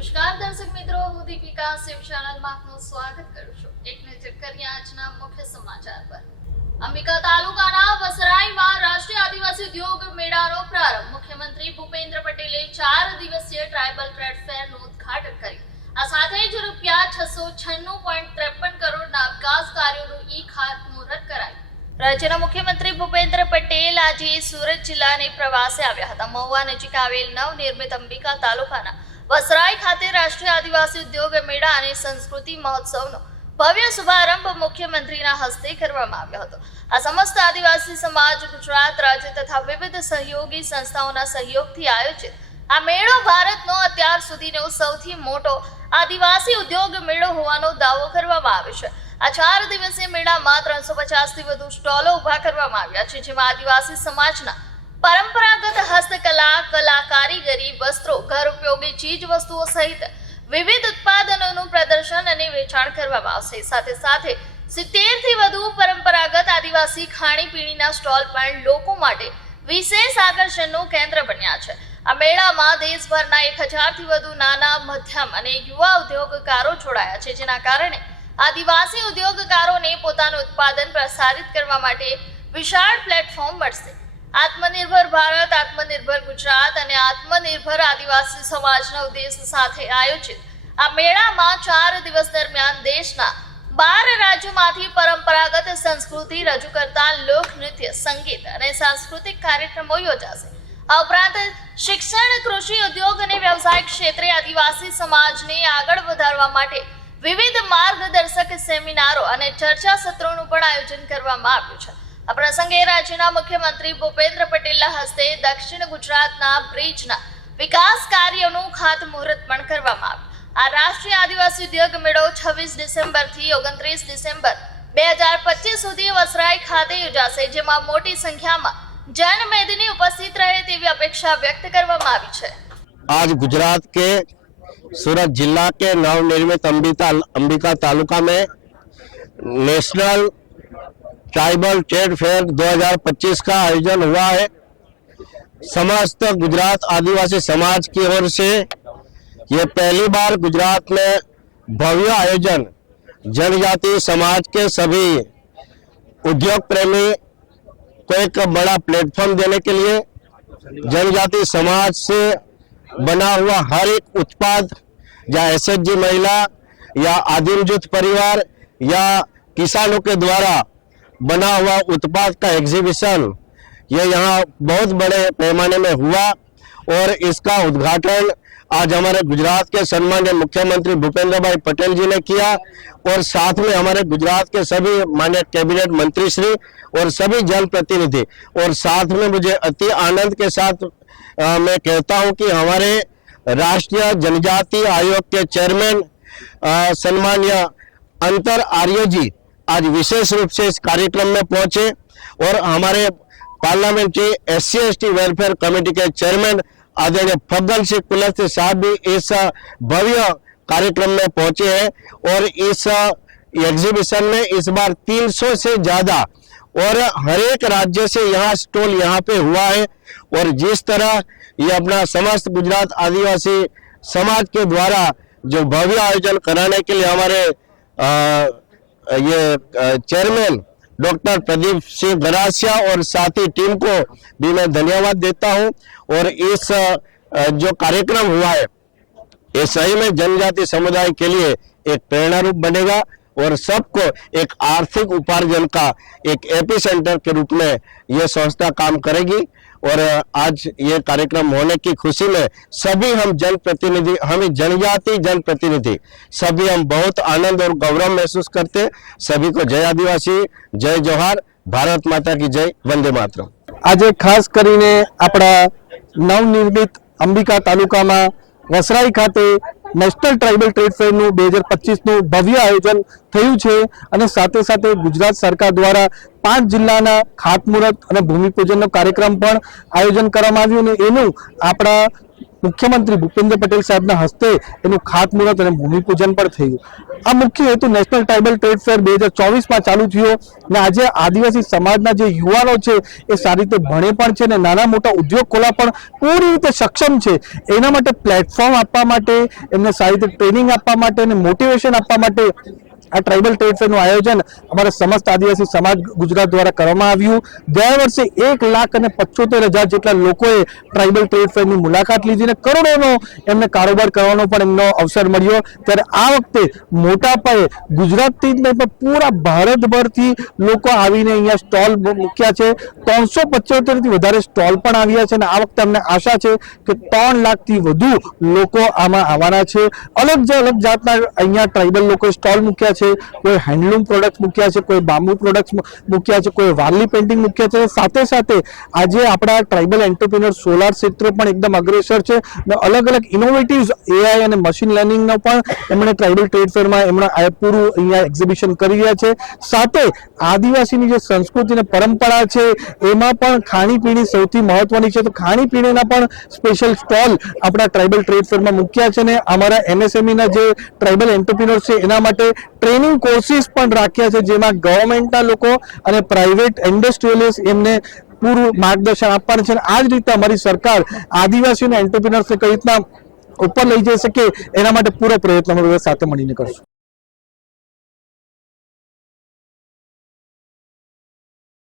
નમસ્કાર દર્શક મિત્રો, હું દીપિકા શિવ ચેનલમાં આપનું સ્વાગત કરું છું. એક નજર કરીએ આજના મુખ્ય સમાચાર પર. અંબિકા તાલુકાના વસરાઈમાં રાષ્ટ્રીય આદિવાસી ઉદ્યોગ મેળાનો પ્રારંભ. મુખ્યમંત્રી ભૂપેન્દ્ર પટેલે ચાર દિવસીય ટ્રાયબલ ટ્રેડ ફેરનું ઉદઘાટન કર્યું. આ સાથે જ રૂપિયા છસો છન્નું પોઈન્ટ ત્રેપન કરોડના વિકાસ કાર્યોનું ઈ ખાતમુહૂર્ત કરાયું. રાજ્યના મુખ્યમંત્રી ભૂપેન્દ્ર પટેલ આજે સુરત જિલ્લાની પ્રવાસે આવ્યા હતા. મહુવા નજીક આવેલ નવનિર્મિત અંબિકા તાલુકાના વસરાઈ ખાતે રાષ્ટ્રીય આદિવાસી ઉદ્યોગ મેળા અને સંસ્કૃતિ મહોત્સવનો ભવ્ય શુભારંભ મુખ્યમંત્રીના હસ્તે કરવામાં આવ્યો હતો. આ સમસ્ત આદિવાસી સમાજ, ગુજરાત રાજ્ય તથા વિવિધ સહયોગી સંસ્થાઓના સહયોગથી આયોજિત આ મેળો ભારતનો અત્યાર સુધીનો સૌથી મોટો આદિવાસી ઉદ્યોગ મેળો હોવાનો દાવો કરવામાં આવે છે. આ ચાર દિવસીય મેળામાં ત્રણસો પચાસથી વધુ સ્ટોલો ઊભા કરવામાં આવ્યા છે, જેમાં આદિવાસી સમાજના પરંપરાગત હસ્તકલા કલા કારીગરી વસ્ત્રો, ઘર ઉપયોગી ચીજ વસ્તુઓ સહિત વિવિધ ઉત્પાદનોનું પ્રદર્શન અને વેચાણ કરવામાં આવશે. સાથે સાથે સિત્તેરથી વધુ પરંપરાગત આદિવાસી ખાણીપીણીના સ્ટોલ પણ લોકો માટે વિશેષ આકર્ષણનું કેન્દ્ર બન્યા છે. આ મેળામાં દેશભરના એક હજારથી વધુ નાના, મધ્યમ અને યુવા ઉદ્યોગકારો જોડાયા છે, જેના કારણે આદિવાસી ઉદ્યોગકારોને પોતાનું ઉત્પાદન પ્રસારિત કરવા માટે વિશાળ પ્લેટફોર્મ મળશે. આત્મનિર્ભર ભારત, આત્મનિર્ભર ગુજરાત અને આત્મનિર્ભર આદિવાસી સમાજના ઉદ્દેશ સાથે આયોજિત આ મેળામાં ચાર દિવસ દરમિયાન દેશના બાર રાજ્યોમાંથી પરંપરાગત સંસ્કૃતિ રજૂ કરતા લોકનૃત્ય સંગીત અને સાંસ્કૃતિક કાર્યક્રમો યોજાશે. આ ઉપરાંત શિક્ષણ, કૃષિ, ઉદ્યોગ અને વ્યવસાય ક્ષેત્રે આદિવાસી સમાજને આગળ વધારવા માટે વિવિધ માર્ગદર્શક સેમિનારો અને ચર્ચા સત્રોનું પણ આયોજન કરવામાં આવ્યું છે. આ પ્રસંગે રાજ્યના મુખ્યમંત્રી ભૂપેન્દ્ર પટેલના હસ્તે દક્ષિણ ગુજરાતના બ્રિજના વિકાસ કાર્યોનું ખાતમુહૂર્ત પણ કરવામાં આવ્યું આ રાષ્ટ્રીય આદિવાસી ઉદ્યોગ મેળો છવ્વીસ ડિસેમ્બરથી ઓગણત્રીસ ડિસેમ્બર બે હજાર પચીસ સુધી વસરાઈ ખાતે યોજાશે જેમાં મોટી સંખ્યામાં જનમેદની ઉપસ્થિત રહે તેવી અપેક્ષા વ્યક્ત કરવામાં આવી છે आज गुजरात के सूरत जिला के नवनिर्मित अंबिका अंबिका तालुका में नेशनल ट्राइबल ट्रेड फेयर 2025 का आयोजन हुआ है। समस्त गुजरात आदिवासी समाज की ओर से ये पहली बार गुजरात में भव्य आयोजन जनजाति समाज के सभी उद्योग प्रेमी को एक बड़ा प्लेटफॉर्म देने के लिए जनजाति समाज से बना हुआ हर एक उत्पाद, या एस महिला, या आदिम परिवार, या किसानों के द्वारा बना हुआ उत्पाद का एग्जीबिशन ये यहाँ बहुत बड़े पैमाने में हुआ और इसका उद्घाटन आज हमारे गुजरात के सम्मान्य मुख्यमंत्री भूपेंद्र भाई पटेल जी ने किया और साथ में हमारे गुजरात के सभी मान्य कैबिनेट मंत्री श्री और सभी जनप्रतिनिधि और साथ में मुझे अति आनंद के साथ अ, मैं कहता हूँ कि हमारे राष्ट्रीय जनजाति आयोग के चेयरमैन सम्मान्य अंतर आर्य जी आज विशेष रूप से इस कार्यक्रम में पहुँचे और हमारे parliamentary S C welfare committee के चेयरमैन आदरणीय फग्गन सिंह कुलस्ते साहब भी इस भव्य कार्यक्रम में पहुँचे हैं और इस एग्जीबिशन में इस बार 300 से ज़्यादा और हर एक राज्य से यहाँ स्टॉल यहाँ पे हुआ है और जिस तरह ये अपना समस्त गुजरात आदिवासी समाज के द्वारा जो भव्य आयोजन कराने के लिए हमारे अ, ये चेयरमैन डॉक्टर प्रदीप सिंह गरासिया और साथी टीम को भी मैं धन्यवाद देता हूँ। और इस जो कार्यक्रम हुआ है, ये सही में जनजाति समुदाय के लिए एक प्रेरणा रूप बनेगा और सबको एक आर्थिक उपार्जन का एक एपी सेंटर के रूप में ये संस्था काम करेगी। और आज ये कार्यक्रम होने की खुशी में सभी हम जनप्रतिनिधि हम जनजाति जनप्रतिनिधि सभी हम बहुत आनंद और गौरव महसूस करते हैं। सभी को जय आदिवासी जय जोहार भारत माता की जय वंदे मातरम આજે ખાસ કરીને આપણા નવનિર્મિત અંબિકા તાલુકામાં વસરાઈ ખાતે નેશનલ ટ્રાઇબલ ટ્રેડ ફેરનું બે હજાર પચીસનું ભવ્ય આયોજન થયું છે અને સાથે સાથે ગુજરાત સરકાર દ્વારા પાંચ જિલ્લાના ખાતમુહૂર્ત અને ભૂમિપૂજનનો કાર્યક્રમ પણ આયોજન કરવામાં આવ્યું અને એનું આપણા મુખ્યમંત્રી ભૂપેન્દ્ર પટેલ સાહેબના હસ્તે એનું ખાતમુહૂર્ત અને ભૂમિપૂજન પણ થયું. આ મુખ્ય હેતુ નેશનલ ટ્રાઇબલ ટ્રેડ ફેર બે હજાર ચોવીસમાં ચાલુ થયો અને આજે આદિવાસી સમાજના જે યુવાનો છે એ સારી રીતે ભણે પણ છે અને નાના મોટા ઉદ્યોગ ખોલા પણ પૂરી રીતે સક્ષમ છે. એના માટે પ્લેટફોર્મ આપવા માટે, એમને સારી રીતે ટ્રેનિંગ આપવા માટે અને મોટિવેશન આપવા માટે આ ટ્રાઇબલ ટ્રેડ ફેરનું આયોજન અમારા સમસ્ત આદિવાસી સમાજ ગુજરાત દ્વારા કરવામાં આવ્યું. ગયા વર્ષે એક લાખ અને પચોતેર હજાર જેટલા લોકોએ ટ્રાઇબલ ટ્રેડ ફેરની મુલાકાત લીધી અને કરોડોનો એમને કારોબાર કરવાનો પણ એમનો અવસર મળ્યો. ત્યારે આ વખતે મોટા પાયે ગુજરાતથી જ નહીં પણ પૂરા ભારતભરથી લોકો આવીને અહીંયા સ્ટોલ મૂક્યા છે. ત્રણસો પચોતેરથી વધારે સ્ટોલ પણ આવ્યા છે અને આ વખતે અમને આશા છે કે ત્રણ લાખથી વધુ લોકો આમાં આવવાના છે. અલગ જે અલગ જાતના અહીંયા ટ્રાઇબલ લોકોએ સ્ટોલ મૂક્યા છે. કોઈ હેન્ડલૂમ પ્રોડક્ટ મૂક્યા છે, કોઈ બાંબુ પ્રોડક્ટ મૂક્યા છે, કોઈ વાર્લી પેઇન્ટિંગ મૂક્યા છે. સાથે સાથે આજે આપણા ટ્રાઇબલ એન્ટરપ્રિનર સોલાર ક્ષેત્ર પણ એકદમ અગ્રેસર છે અને અલગ અલગ ઇનોવેટિવ એઆઈ અને મશીન લર્નિંગનો પણ એમણે ટ્રાઇબલ ટ્રેડ ફેરમાં એમણે પૂરું અહીંયા એક્ઝિબિશન કરી રહ્યા છે. સાથે આદિવાસીની જે સંસ્કૃતિ અને પરંપરા છે, એમાં પણ ખાણીપીણી સૌથી મહત્વની છે. તો ખાણીપીણીના પણ સ્પેશિયલ સ્ટોલ આપણા ટ્રાઇબલ ટ્રેડ ફેરમાં મૂક્યા છે ને અમારા એમએસએમઈના જે ટ્રાઇબલ એન્ટરપ્રિનર છે, એના માટે ટ્રેનિંગ કોર્સિસ પણ રાખ્યા છે જેમાં ગવર્મેન્ટના લોકો અને પ્રાઇવેટ ઇન્ડસ્ટ્રીયલિસ્ટ એમને પૂરું માર્ગદર્શન આપવાનું છે. આ જ રીતે અમારી સરકાર આદિવાસીઓના એન્ટરપ્રિનર્સને કઈ રીતના ઉપર લઈ જઈ શકે એના માટે પૂરો પ્રયત્ન અમે સાથે મળીને કરશું.